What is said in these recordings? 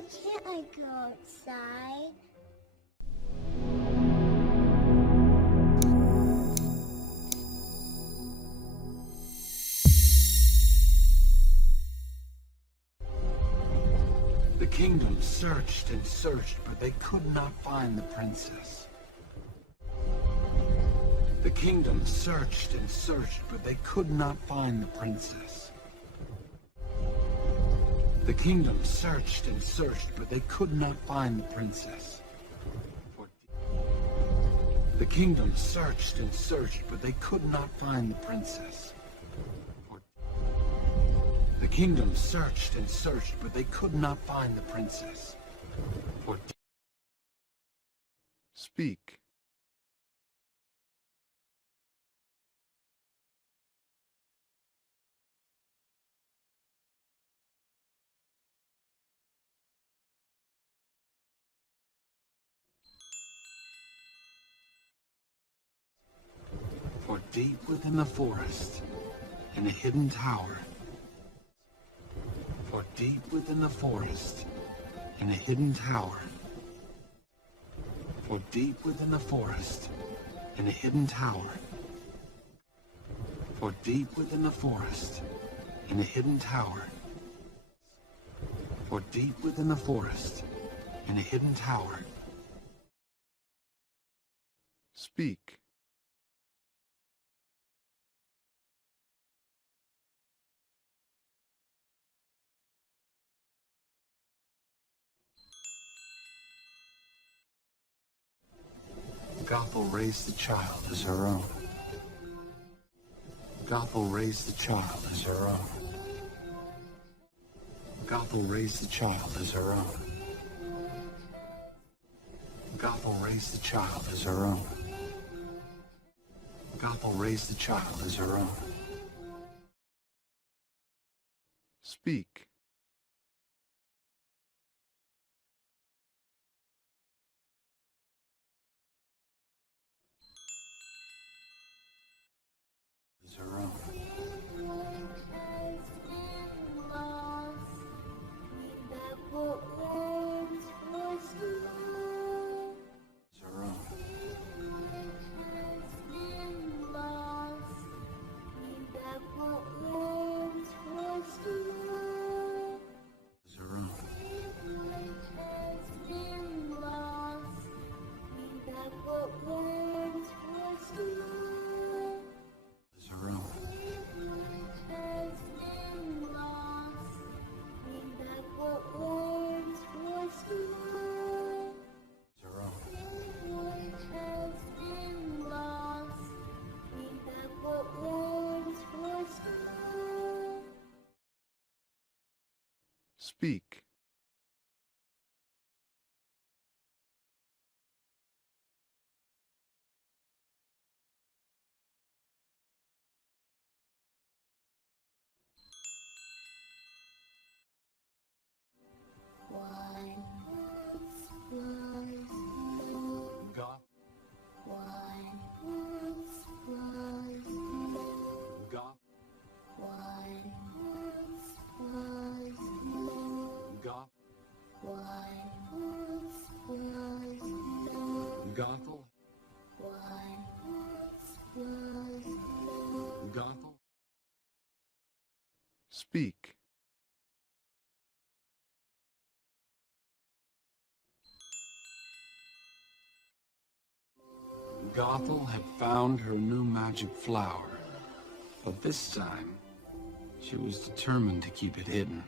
Why can't I go outside? The kingdom searched and searched, but they could not find the princess. The kingdom searched and searched, but they could not find the princess. The kingdom searched and searched, but they could not find the princess. The kingdom searched and searched, but they could not find the princess. The kingdom searched and searched, but they could not find the princess. Speak. For deep within the forest, in a hidden tower. For deep within the forest, in a hidden tower. For deep within the forest, in a hidden tower. For deep within the forest, in a hidden tower. For deep within the forest, in a hidden tower. Speak. Gothel raised the child as her own. Gothel raised the child as her own. Gothel raised the child as her own. Gothel raised the child as her own. Gothel raised the child as her own. Speak. As her own. As her own. As her own. As her own. As her own. Speak. Goth. Goth. Goth. Gothel. Gothel. Speak. Gothel had found her new magic flower, but this time she was determined to keep it hidden.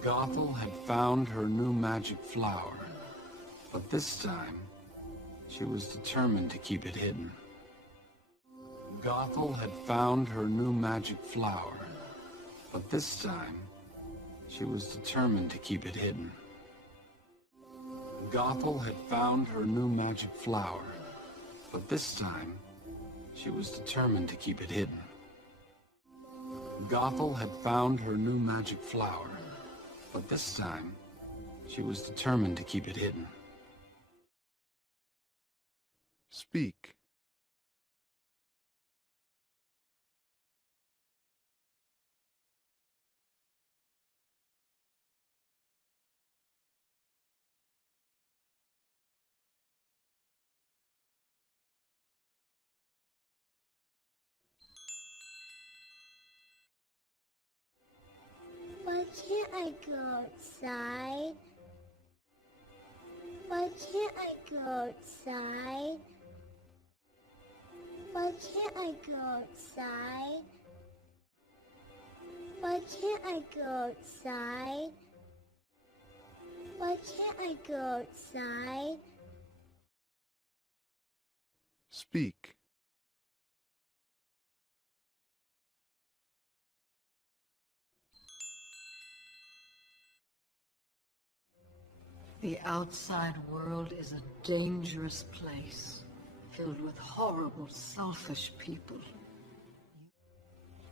Gothel had found her new magic flower, but this time she was determined to keep it hidden. Gothel had found her new magic flower, but this time she was determined to keep it hidden. Gothel had found her new magic flower, but this time she was determined to keep it hidden. Gothel had found her new magic flower, but this time she was determined to keep it hidden. Speak. can't I go outside? Why can't I go outside? Why can't I go outside? Why can't I go outside? Why can't I go outside? Speak. The outside world is a dangerous place, filled with horrible, selfish people.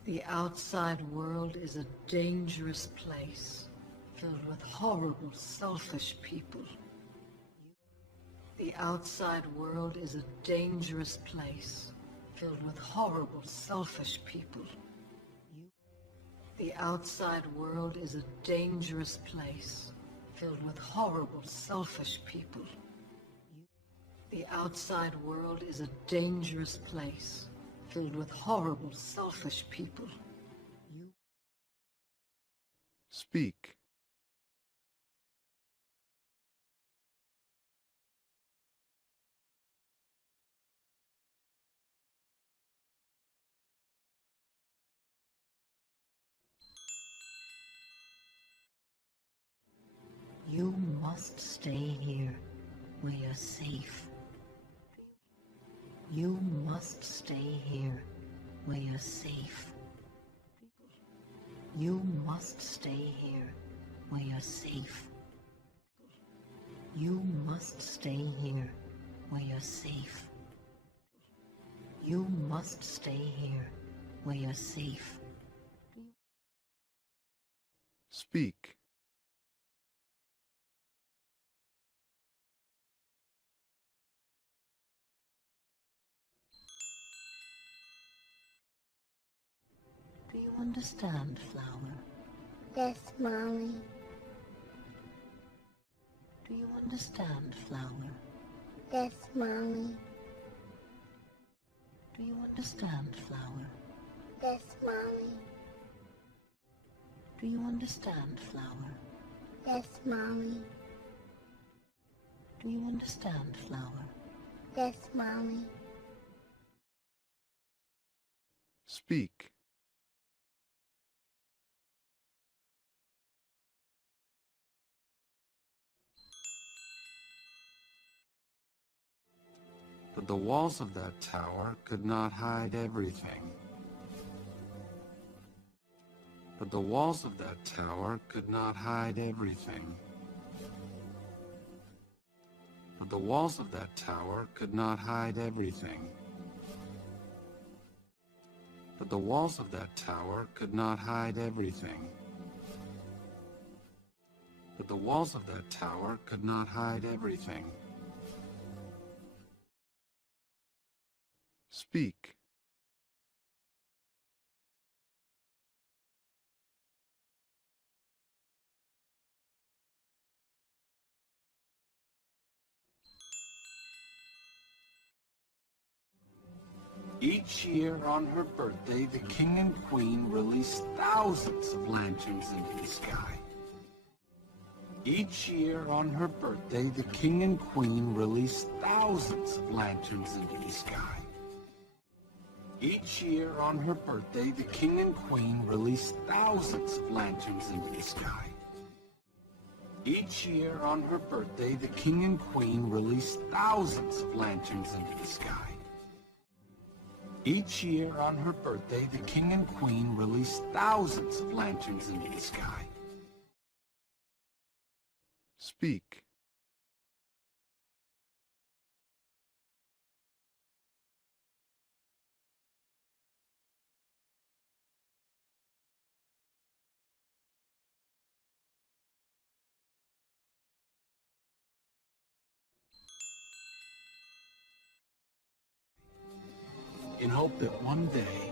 The outside world is a dangerous place, filled with horrible, selfish people. The outside world is a dangerous place, filled with horrible, selfish people. The outside world is a dangerous place, filled with horrible, selfish people. The outside world is a dangerous place, filled with horrible, selfish people. Speak. You must stay here, where you're safe. You must stay here, where you're safe. You must stay here, where you're safe. You must stay here, where you're safe. You must stay here, where you're safe. Speak. Do you understand, Flower? Yes, Mommy. Do you understand, Flower? Yes, Mommy. Do you understand, Flower? Yes, Mommy. Do you understand, Flower? Yes, Mommy. Do you understand, Flower? Yes, Mommy. Speak. But the walls of that tower could not hide everything. But the walls of that tower could not hide everything. But the walls of that tower could not hide everything. But the walls of that tower could not hide everything. But the walls of that tower could not hide everything. Speak. Each year on her birthday, the king and queen release thousands of lanterns into the sky. Each year on her birthday, the king and queen release thousands of lanterns into the sky. Each year on her birthday, the king and queen release thousands of lanterns into the sky. Each year on her birthday, the king and queen release thousands of lanterns into the sky. Each year on her birthday, the king and queen release thousands of lanterns into the sky. Speak. In hope that one day,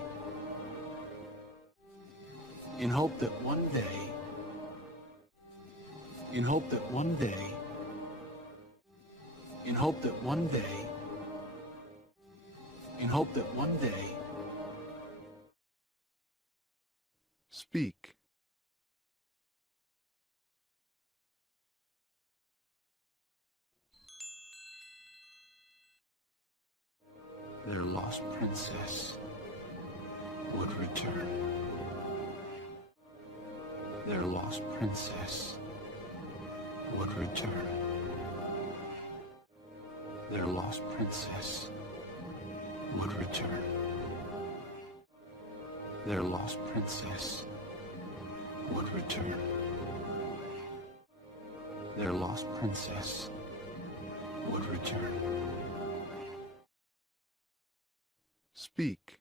in hope that one day, in hope that one day, in hope that one day, in hope that one day, Speak. their lost princess would return. Their lost princess would return. Their lost princess would return. Their lost princess would return. Their lost princess would return. Speak.